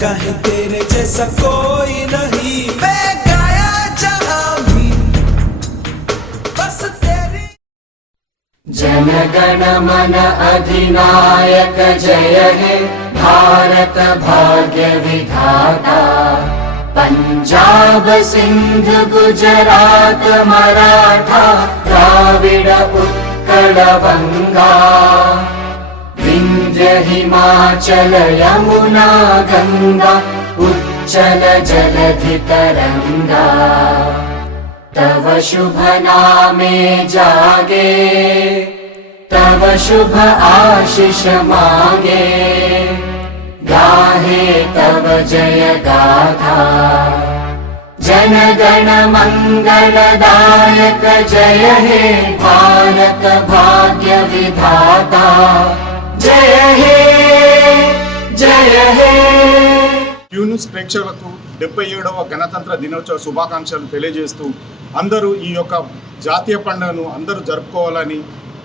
कहीं तेरे जैसा कोई नहीं, मैं गाया जहां भी बस तेरी। जन गण मन अधिनायक जय हे भारत भाग्य विधाता। पंजाब सिंध गुजरात मराठा द्राविड उत्कल बंगा। विंध्य हिमाचल यमुना गंगा उच्चल जलधि तरंगा। तव शुभ नामे जागे, तव शुभ आशीष मांगे। गाहे तव जय गाथा, जन गण मंगलदायक जय हे भारत भाग्य विधाता। जय हे जय हे। క్యూ న్యూస్ ప్రేక్షకులకు 77వ గణతంత్ర దినోత్సవ శుభాకాంక్షలు తెలియజేస్తూ అందరూ ఈ యొక్క జాతీయ పండుగను అందరూ జరుపుకోవాలని,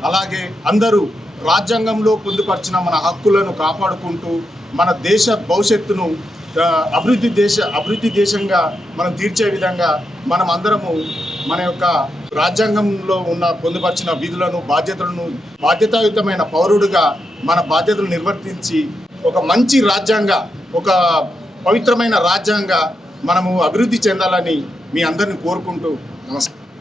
అలాగే అందరూ రాజ్యాంగంలో పొందుపరిచిన మన హక్కులను కాపాడుకుంటూ మన దేశ భవిష్యత్తును అభివృద్ధి దేశంగా మనం తీర్చే విధంగా మనం అందరము మన యొక్క రాజ్యాంగంలో ఉన్న పొందుపరిచిన విధులను బాధ్యతాయుతమైన పౌరుడిగా మన బాధ్యతలు నిర్వర్తించి ఒక మంచి రాజ్యాంగ, ఒక పవిత్రమైన రాజ్యాంగ మనము అభివృద్ధి చెందాలని మీ అందరిని కోరుకుంటూ నమస్కారం.